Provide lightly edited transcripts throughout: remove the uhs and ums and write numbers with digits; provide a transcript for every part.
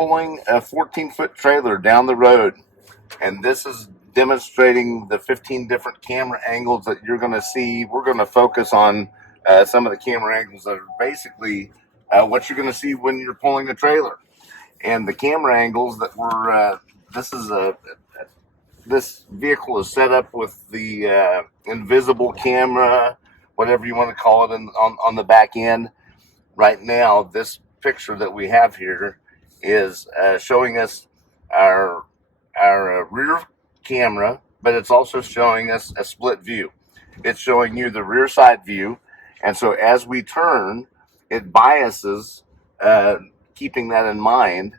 pulling a 14-foot trailer down the road, and this is demonstrating the 15 different camera angles that you're going to see. We're going to focus on some of the camera angles that are basically what you're going to see when you're pulling a trailer. And the camera angles that we're this vehicle is set up with the invisible camera, whatever you want to call it, on the back end. Right now, this picture that we have here is showing us our rear camera, but it's also showing us a split view. It's showing you the rear side view, and so as we turn, it biases, keeping that in mind.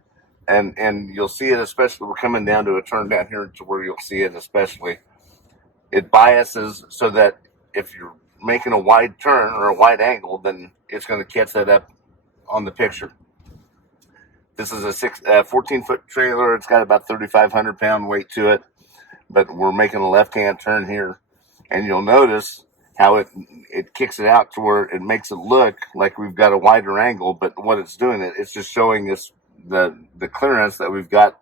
And you'll see it, especially we're coming down to a turn down here to where you'll see it, especially it biases so that if you're making a wide turn or a wide angle, then it's going to catch that up on the picture. This is a 14-foot trailer. It's got about 3,500 pound weight to it, but we're making a left-hand turn here, and you'll notice how it kicks it out to where it makes it look like we've got a wider angle, but what it's doing, it's just showing us the clearance that we've got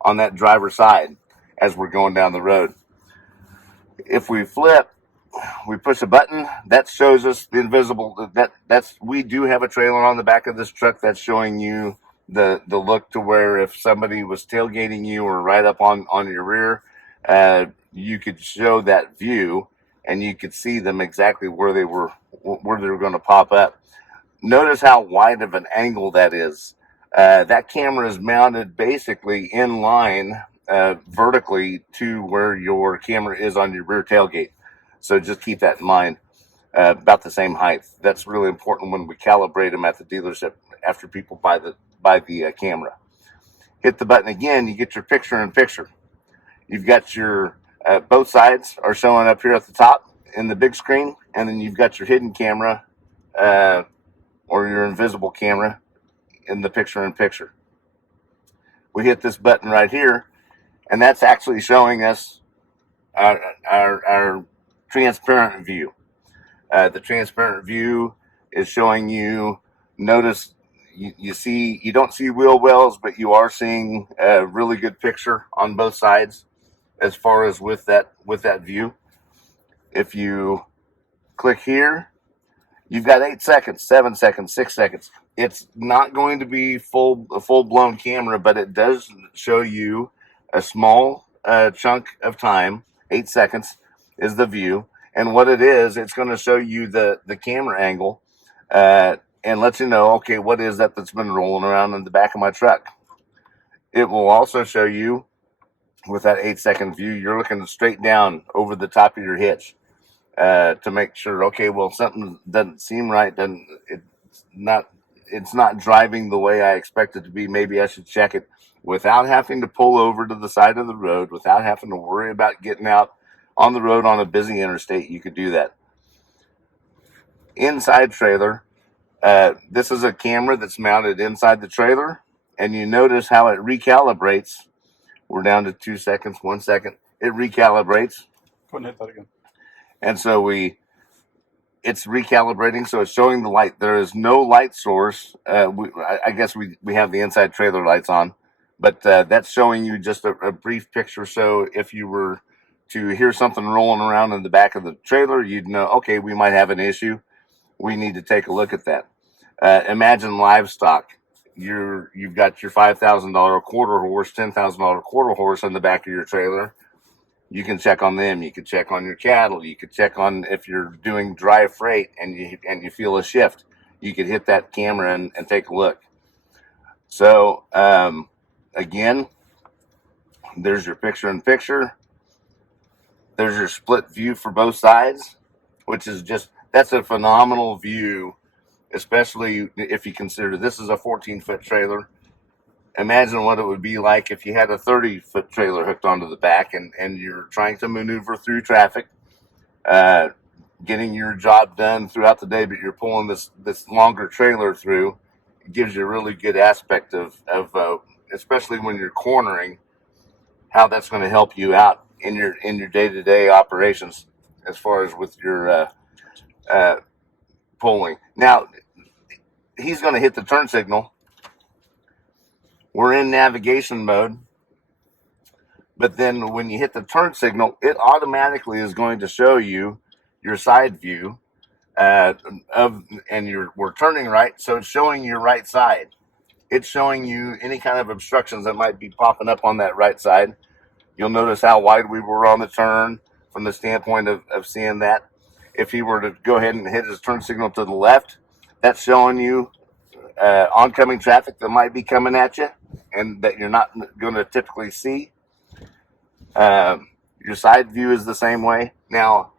on that driver's side as we're going down the road. If we flip, we push a button that shows us the invisible. We do have a trailer on the back of this truck that's showing you the look to where if somebody was tailgating you or right up on your rear, you could show that view and you could see them exactly where they were going to pop up. Notice how wide of an angle that is. That camera is mounted basically in line vertically to where your camera is on your rear tailgate. So just keep that in mind, about the same height. That's really important when we calibrate them at the dealership after people buy the camera. Hit the button again, you get your picture-in-picture. You've got your, both sides are showing up here at the top in the big screen, and then you've got your hidden camera or your invisible camera in the picture-in-picture. We hit this button right here, and that's actually showing us our transparent view. The transparent view is showing you, notice you don't see wheel wells, but you are seeing a really good picture on both sides as far as with that view. If you click here, you've got 8 seconds, 7 seconds, 6 seconds. It's not going to be a full-blown camera, but it does show you a small chunk of time. 8 seconds is the view. And what it is, it's going to show you the camera angle and let you know, okay, what is that's been rolling around in the back of my truck. It will also show you, with that 8-second view, you're looking straight down over the top of your hitch to make sure, okay, well, something doesn't seem right. It's not driving the way I expect it to be. Maybe I should check it without having to pull over to the side of the road, without having to worry about getting out on the road on a busy interstate. You could do that. Inside trailer, this is a camera that's mounted inside the trailer, and you notice how it recalibrates. We're down to 2 seconds, 1 second. It recalibrates. Go ahead and hit that again. And so it's recalibrating, so it's showing the light. There is no light source. I guess we have the inside trailer lights on, but that's showing you just a brief picture. So if you were to hear something rolling around in the back of the trailer, you'd know, okay, we might have an issue. We need to take a look at that. Imagine livestock. You've got your $5,000 quarter horse, $10,000 quarter horse in the back of your trailer. You can check on them. You can check on your cattle. You could check on if you're doing dry freight and you feel a shift. You could hit that camera and take a look. So again, there's your picture-in-picture. There's your split view for both sides, which is that's a phenomenal view, especially if you consider this is a 14-foot trailer. Imagine what it would be like if you had a 30-foot trailer hooked onto the back and you're trying to maneuver through traffic, getting your job done throughout the day, but you're pulling this longer trailer through. It gives you a really good aspect of especially when you're cornering, how that's going to help you out in your day-to-day operations as far as with your pulling. Now, he's going to hit the turn signal. We're in navigation mode, but then when you hit the turn signal, it automatically is going to show you your side view and we're turning right, so it's showing your right side. It's showing you any kind of obstructions that might be popping up on that right side. You'll notice how wide we were on the turn from the standpoint of seeing that. If he were to go ahead and hit his turn signal to the left, that's showing you oncoming traffic that might be coming at you and that you're not going to typically see. Your side view is the same way. Now,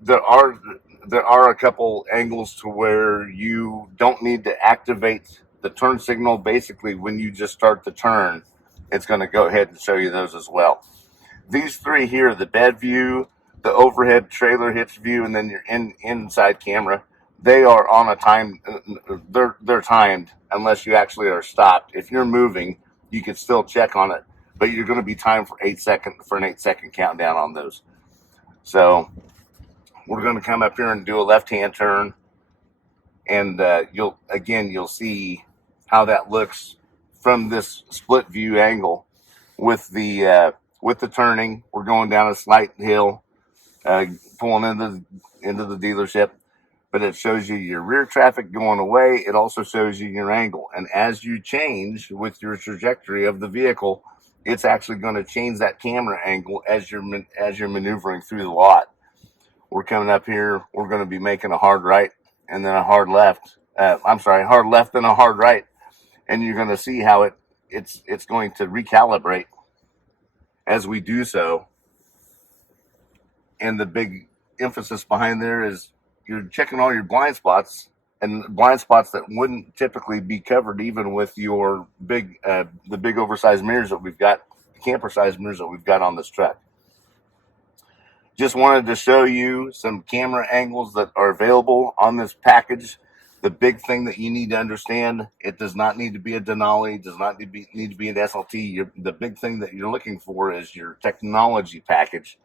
there are a couple angles to where you don't need to activate the turn signal. Basically, when you just start the turn, it's going to go ahead and show you those as well. These three here, the bed view, the overhead trailer hitch view, and then your inside camera, they are on a time. They're timed unless you actually are stopped. If you're moving, you can still check on it, but you're going to be timed for an 8-second countdown on those. So we're going to come up here and do a left-hand turn, and you'll see how that looks from this split view angle with the turning. We're going down a slight hill, pulling into the dealership, but it shows you your rear traffic going away. It also shows you your angle, and as you change with your trajectory of the vehicle, it's actually going to change that camera angle as you're maneuvering through the lot. We're coming up here. We're going to be making a hard right and then a hard left. Hard left and a hard right, and you're going to see how it's going to recalibrate as we do so. And the big emphasis behind there is you're checking all your blind spots, and blind spots that wouldn't typically be covered even with your the big oversized mirrors that we've got, camper size mirrors that we've got on this truck. Just wanted to show you some camera angles that are available on this package. The big thing that you need to understand, it does not need to be a Denali, does not need to be an SLT. The big thing that you're looking for is your technology package.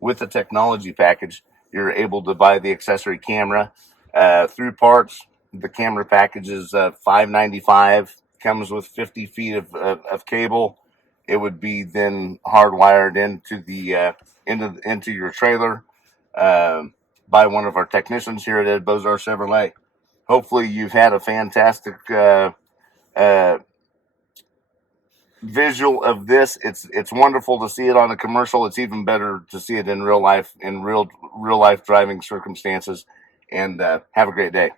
With the technology package, you're able to buy the accessory camera through parts. The camera package is $595, comes with 50 feet of cable. It would be then hardwired into your trailer by one of our technicians here at Bozarth Chevrolet. Hopefully, you've had a fantastic visual of this. It's wonderful to see it on a commercial. It's even better to see it in real life, in real life driving circumstances. And have a great day.